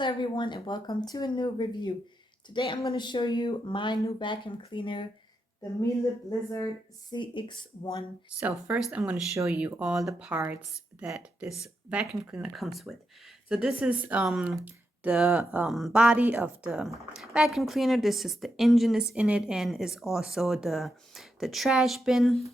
Hello everyone and welcome to a new review. Today I'm going to show you my new vacuum cleaner, the Miele Blizzard CX1. So first I'm going to show you all the parts that this vacuum cleaner comes with. So this is the body of the vacuum cleaner. This is the engine is in it, and is also the trash bin,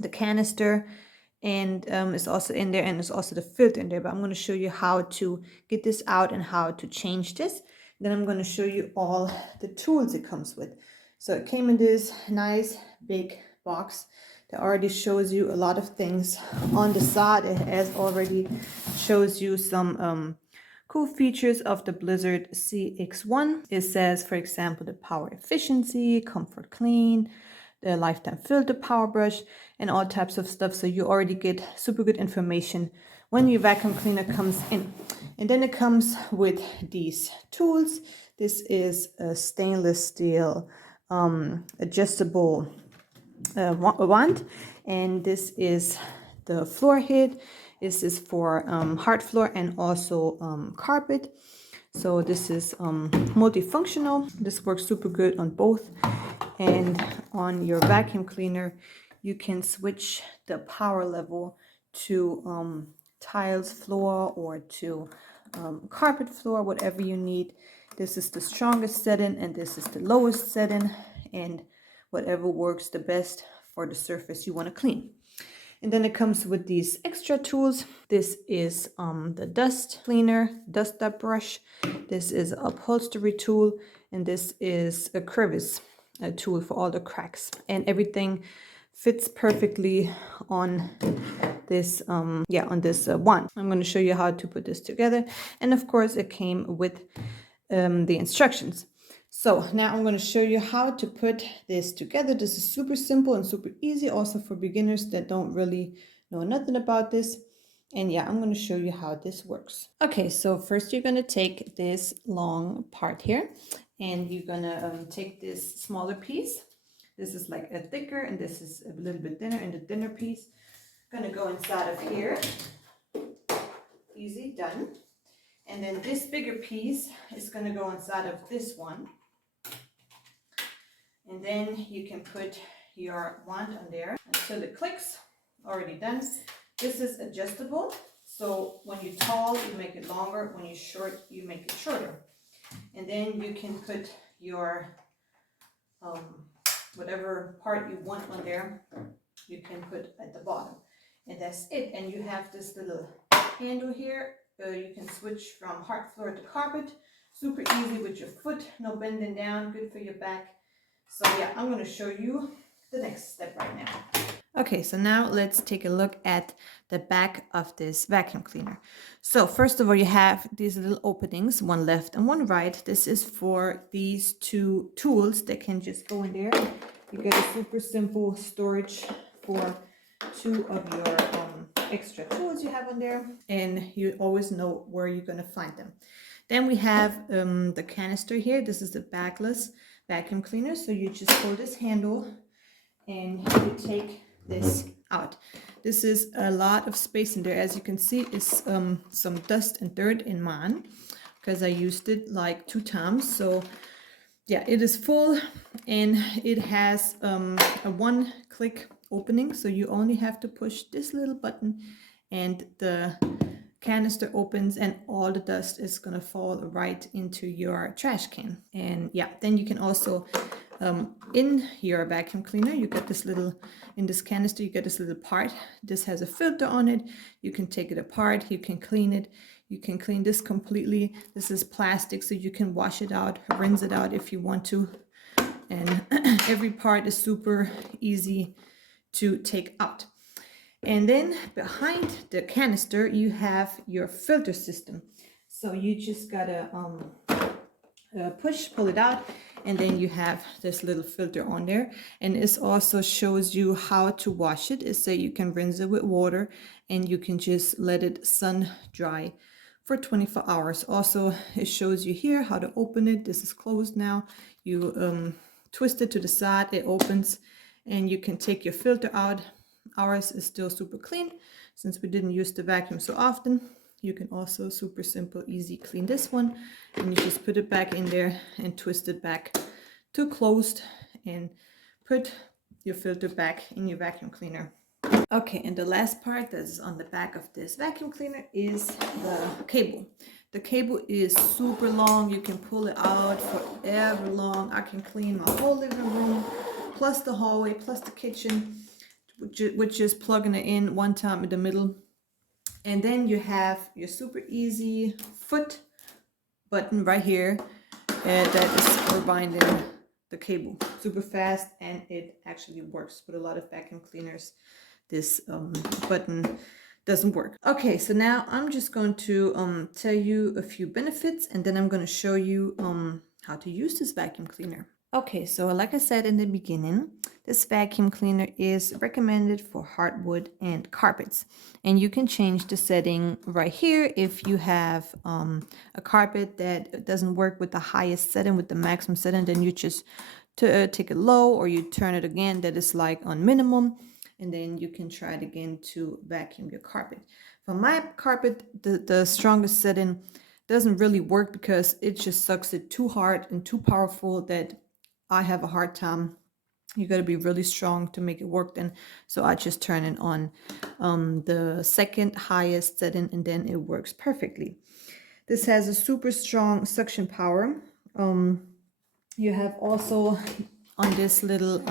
the canister, and it's also in there, and it's also the filter in there. But I'm going to show you how to get this out and how to change this. Then I'm going to show you all the tools it comes with. So it came in this nice big box that already shows you a lot of things. On the side it has already shows you some cool features of the Blizzard CX1. It says, for example, the power efficiency, comfort clean, the lifetime filter, power brush, and all types of stuff. So you already get super good information when your vacuum cleaner comes in. And then it comes with these tools. This is a stainless steel adjustable wand, and this is the floor head. This is for hard floor and also carpet. So this is multifunctional. This works super good on both. And on your vacuum cleaner, you can switch the power level to tiles floor or to carpet floor, whatever you need. This is the strongest setting and this is the lowest setting, and whatever works the best for the surface you want to clean. And then it comes with these extra tools. This is the dust cleaner, dust up brush. This is an upholstery tool, and this is a crevice tool for all the cracks. And everything fits perfectly on this on this wand. I'm going to show you how to put this together, and of course it came with the instructions. So now I'm going to show you how to put this together. This is super simple and super easy, also for beginners that don't really know nothing about this. And yeah, I'm going to show you how this works. Okay, so first you're going to take this long part here, and you're going to take this smaller piece. This is like a thicker, and this is a little bit thinner, and the thinner piece going to go inside of here. Easy, done. And then this bigger piece is going to go inside of this one. And then you can put your wand on there until it clicks. Already done. This is adjustable. So when you're tall, you make it longer. When you're short, you make it shorter. And then you can put your whatever part you want on there, you can put at the bottom. And that's it. And you have this little handle here. You can switch from hard floor to carpet. Super easy with your foot, no bending down, good for your back. So yeah, I'm going to show you the next step right now. Okay, so now let's take a look at the back of this vacuum cleaner. So first of all, you have these little openings, one left and one right. This is for these two tools that can just go in there. You get a super simple storage for two of your extra tools you have on there, and you always know where you're going to find them. Then we have the canister here. This is the bagless vacuum cleaner. So you just pull this handle and you take this out. This is a lot of space in there. As you can see, it's some dust and dirt in mine because I used it like 2 times. So yeah, it is full, and it has a one-click opening. So you only have to push this little button and the canister opens, and all the dust is gonna fall right into your trash can. And yeah, then you can also in your vacuum cleaner, you get this little, in this canister you get this little part. This has a filter on it. You can take it apart, you can clean it, you can clean this completely. This is plastic, so you can wash it out, rinse it out if you want to. And every part is super easy to take out. And then behind the canister, you have your filter system. So you just gotta pull it out, and then you have this little filter on there. And it also shows you how to wash it. It says you can rinse it with water, and you can just let it sun dry for 24 hours. Also, it shows you here how to open it. This is closed now. You twist it to the side, it opens, and you can take your filter out. Ours is still super clean since we didn't use the vacuum so often. you can also super simple, easy clean this one. And you just put it back in there and twist it back to closed and put your filter back in your vacuum cleaner. Okay, and the last part that's on the back of this vacuum cleaner is the cable. The cable is super long. You can pull it out forever long. I can clean my whole living room, plus the hallway, plus the kitchen, which is plugging it in one time in the middle. And then you have your super easy foot button right here that is for binding the cable. Super fast, and it actually works. With a lot of vacuum cleaners, this button doesn't work. Okay, so now I'm just going to tell you a few benefits, and then I'm going to show you how to use this vacuum cleaner. Okay, so like I said in the beginning, this vacuum cleaner is recommended for hardwood and carpets. And you can change the setting right here if you have a carpet that doesn't work with the highest setting, with the maximum setting, then you just take it low, or you turn it again that is like on minimum, and then you can try it again to vacuum your carpet. For my carpet, the strongest setting doesn't really work because it just sucks it too hard and too powerful that I have a hard time. You got to be really strong to make it work then. So I just turn it on the second highest setting, and then it works perfectly. This has a super strong suction power. You have also on this little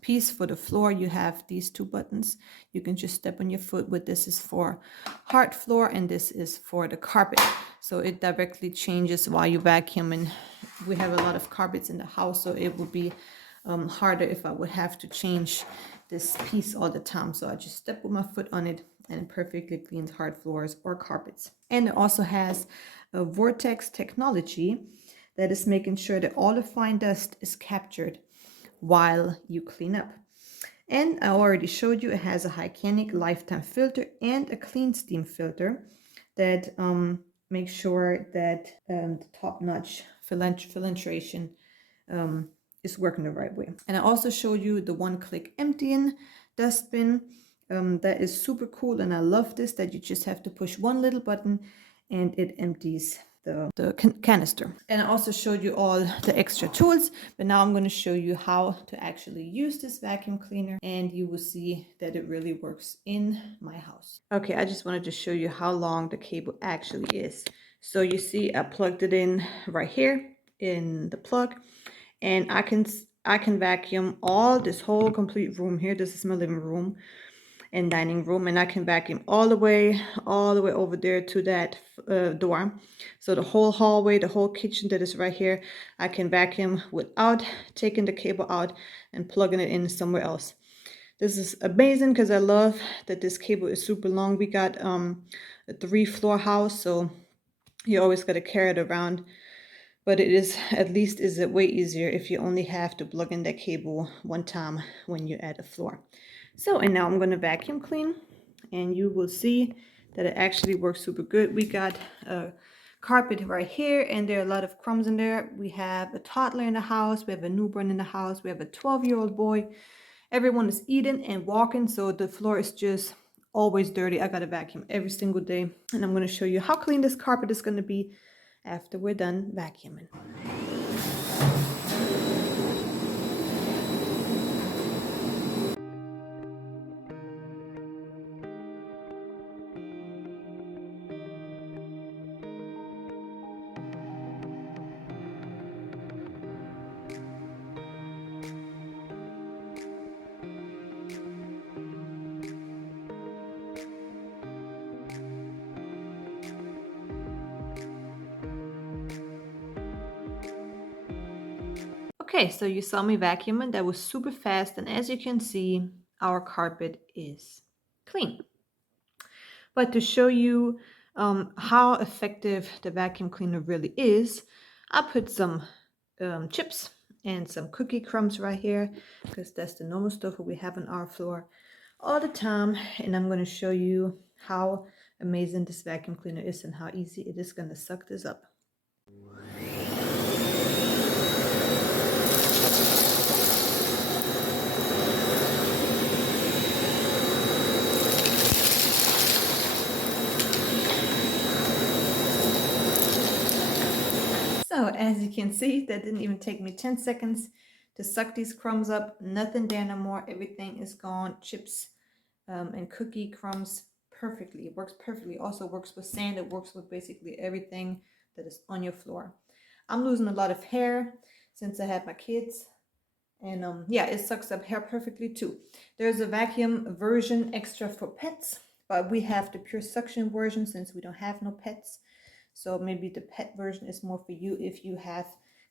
piece for the floor, you have these two buttons. You can just step on your foot with. This is for hard floor, and this is for the carpet. So it directly changes while you vacuum, and we have a lot of carpets in the house, so it would be harder if I would have to change this piece all the time. So I just step with my foot on it, and it perfectly cleans hard floors or carpets. And it also has a vortex technology that is making sure that all the fine dust is captured while you clean up. And I already showed you it has a hygienic lifetime filter and a clean steam filter that makes sure that the top-notch filtration is working the right way. And I also showed you the one-click emptying dustbin. That is super cool, and I love this, that you just have to push one little button and it empties the canister. And I also showed you all the extra tools, but now I'm going to show you how to actually use this vacuum cleaner, and you will see that it really works in my house. Okay, I just wanted to show you how long the cable actually is. So you see I plugged it in right here in the plug, and I can vacuum this whole complete room here. This is my living room and dining room, and I can vacuum all the way over there to that door. So the whole hallway, the whole kitchen that is right here, I can vacuum without taking the cable out and plugging it in somewhere else. This is amazing because I love that this cable is super long. We got a 3-floor house, so you always got to carry it around. But it is, at least is it way easier if you only have to plug in that cable one time when you're at a floor. So, and now I'm going to vacuum clean, and you will see that it actually works super good. We got a carpet right here, and there are a lot of crumbs in there. We have a toddler in the house. We have a newborn in the house. We have a 12-year-old boy. Everyone is eating and walking, so the floor is just always dirty. I got to vacuum every single day. And I'm going to show you how clean this carpet is going to be after we're done vacuuming. Okay, so you saw me vacuuming. That was super fast, and as you can see, our carpet is clean. But to show you how effective the vacuum cleaner really is, I put some chips and some cookie crumbs right here, because that's the normal stuff that we have on our floor all the time. And I'm going to show you how amazing this vacuum cleaner is and how easy it is going to suck this up. So as you can see, that didn't even take me 10 seconds to suck these crumbs up. Nothing there no more. Everything is gone. Chips and cookie crumbs perfectly. It works perfectly. Also works with sand. It works with basically everything that is on your floor. I'm losing a lot of hair since I had my kids. And yeah, it sucks up hair perfectly too. There's a vacuum version extra for pets, but we have the pure suction version since we don't have no pets. So maybe the pet version is more for you if you have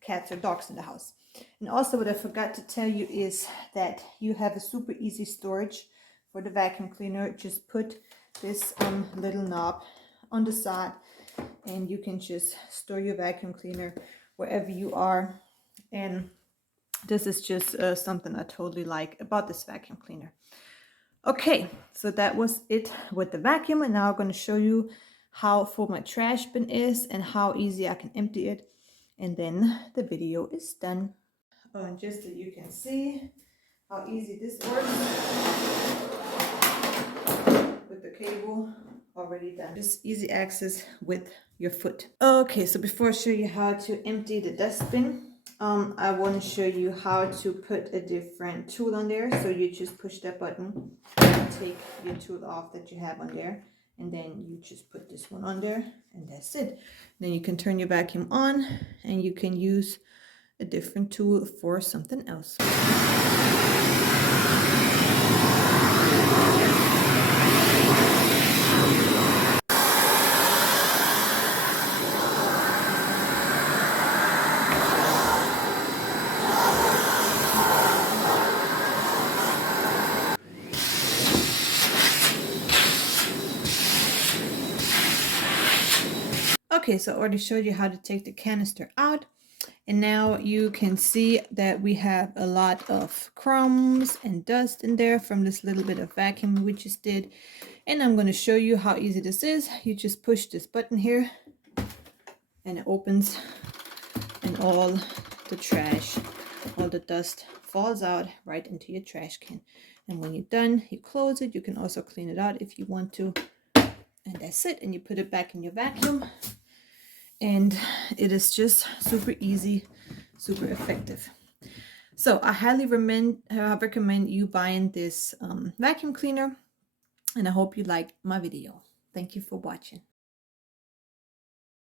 cats or dogs in the house. And also what I forgot to tell you is that you have a super easy storage for the vacuum cleaner. Just put this little knob on the side and you can just store your vacuum cleaner wherever you are. And this is just something I totally like about this vacuum cleaner. Okay, so that was it with the vacuum, and now I'm going to show you how full my trash bin is and how easy I can empty it, and then the video is done. Oh, and just so you can see how easy this works with the cable already done. Just easy access with your foot. Okay, so before I show you how to empty the dustbin, I want to show you how to put a different tool on there. So you just push that button, take your tool off that you have on there, and then you just put this one on there, and that's it. Then you can turn your vacuum on and you can use a different tool for something else. Okay, so I already showed you how to take the canister out, and now you can see that we have a lot of crumbs and dust in there from this little bit of vacuum we just did. And I'm going to show you how easy this is. You just push this button here and it opens, and all the trash, all the dust falls out right into your trash can. And when you're done, you close it. You can also clean it out if you want to, and that's it. And you put it back in your vacuum. And it is just super easy, super effective. So I highly recommend you buying this vacuum cleaner, and I hope you liked my video. Thank you for watching.